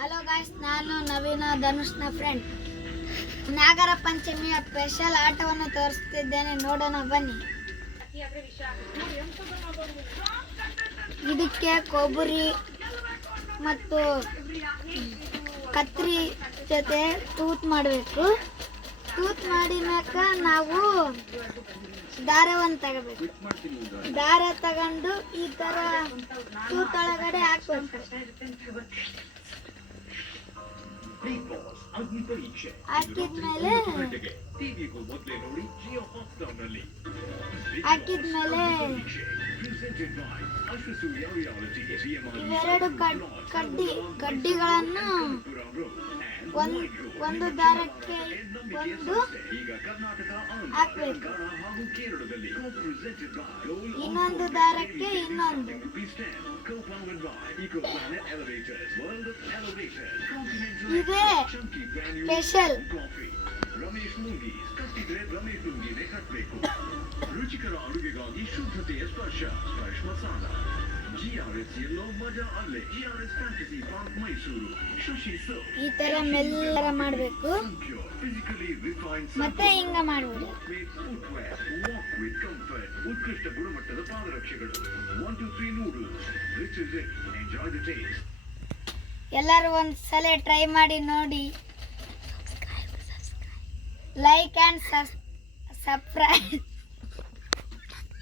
Hello guys, ನಾನು ನವೀನ, ಧನುಷ್ನ friend. ನಾಗರ ಪಂಚಮಿಯ special ಆಟವನ್ನು ತೋರಿಸ್ತಿದ್ದೇನೆ, ನೋಡೋಣ ಬನ್ನಿ. ಇದಕ್ಕೆ ಕೊಬ್ಬರಿ ಮತ್ತು ಕತ್ರಿ ಜೊತೆ ತೂತ್ ಮಾಡಬೇಕು. ತೂತ್ ಮಾಡಿದ್ಮ್ಯಾಕ ನಾವು ದಾರವನ್ನು ತಗೋಬೇಕು. ದಾರ ತಗೊಂಡು ಈ ತರ ತೂತೊಳಗಡೆ ಹಾಕ್ಬೇಕು. ಹಾಕಿದ್ಮೇಲೆ ಇವೆರಡು ಕಡ್ಡಿಗಳನ್ನು ಒಂದು ದಾರಕ್ಕೆ ಒಂದು ಹಾಕ್ಬೇಕು, ಇನ್ನೊಂದು ದಾರಕ್ಕೆ ಇನ್ನೊಂದು. ಇದೇ ಸ್ಪೆಷಲ್. ರುಚಿಕರ ಅಡುಗೆಗಾಗಿ ಶುದ್ಧತೆಯ ಸ್ಪರ್ಶ ಮಸಾಲ. GRS ಎಲ್ಲೋ ಮಜಾ ಅಲ್ಲೇ. GRS fantasy park Mysuru. Shashi so ಈ ತರ ಮೆಲ್ಲರ ಮಾಡಬೇಕು, ಮತ್ತೆ ಹಿಂಗ ಮಾಡಬೇಕು. ಉತ್ಕೃಷ್ಟ ಗುಣಮಟ್ಟದ ಪಾದರಕ್ಷೆಗಳು. 1 2 3 noodles. This is it. Enjoy the taste. ಎಲ್ಲರೂ ಒಂದ್ಸಲ ಟ್ರೈ ಮಾಡಿ ನೋಡಿ. Like and subscribe.